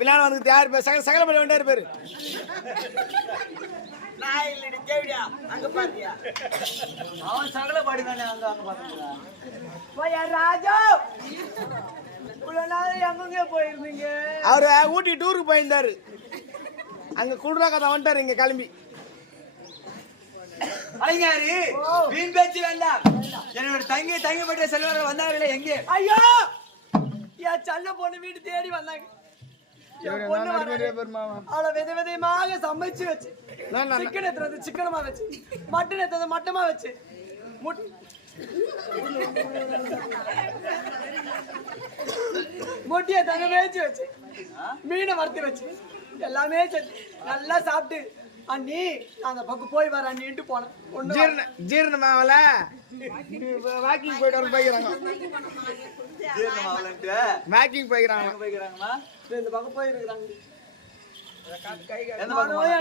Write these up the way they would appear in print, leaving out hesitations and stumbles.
பின்னாடி வந்து யார் பேர் சகலப்பட வேண்டிய பேரு அங்க பாத்தியா அவன் சகல பாடி தானே அங்க அங்க பாத்தீங்களா ராஜா எங்க போயிருந்தீங்க அவரு ஊட்டி டூருக்கு போயிருந்தாரு அங்க குளிரா கதை வந்துட்டாரு இங்க கிளம்பி அலைஞாரி வீண் பேச்சு வேண்டாம் என்னோட தங்கி பட்ட செல்வர்கள் வந்தார்களே எங்கே ஐயோ என் சல்ல பொண்ணு வீட்டு தேடி வந்தாங்க அவளை வித விதமாக சமைச்சு வச்சு சிக்கன் எத்துறது சிக்கனமா வச்சு மட்டன் எத்துறது மட்டமா வச்சு முட்டிய தங்க வேச்சு வச்சு மீனை வறுத்து வச்சு எல்லாமே நல்லா சாப்பிட்டு அண்ணி அந்த பக்கம் போய் வர அண்ணிட்டு போனேன் ஜீரணமாவல வாக்கிங் போயிட்டு வர போய்க்கிறாங்க வாக்கிங் போய்க்கிறாங்கம்மா இந்த பக்கம் போயிருக்கிறாங்க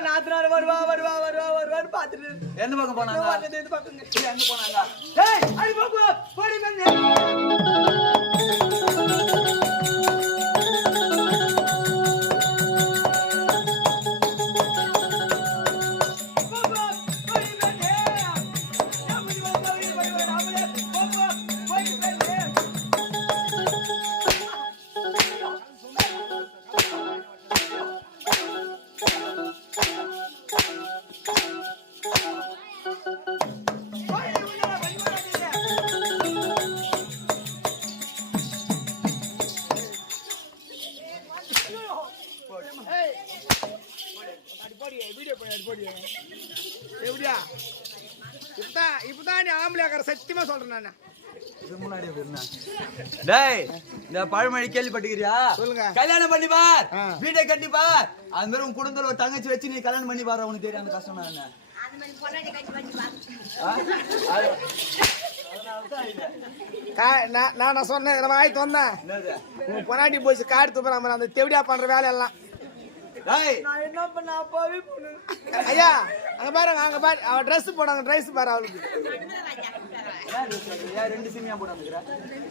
நாத்தனார் வருவான்னு பாத்துட்டு எந்த பக்கம் போனாங்க இந்த பக்கம் எங்க போனாங்க இப்பதான் ஆம்பளையாக்கார சத்தியமா சொல்றேன் நான் இந்த பழமொழி கேள்விப்பட்டுக்கிறியா சொல்லுங்க கல்யாணம் பண்ணி பார் வீட்டை கட்டி பார் அது மாதிரி உன் குடும்பத்துல ஒரு தங்கச்சி வச்சு நீ கல்யாணம் பண்ணி பாரு உனக்கு தெரியும் அந்த கஷ்டம் என்ன நான் சொன்னேன் வாய்த்து வந்தேன் உங்க பொன்னாடி போச்சு காடு துப்புற அந்த தெவடியா பண்ற வேலை எல்லாம் என்ன பண்ண ஐயா அங்க பாருங்க அங்க பாரு அவ ட்ரெஸ் போடாங்க ட்ரெஸ் பாரு அவளுக்கு 2 சிமியா போட்டு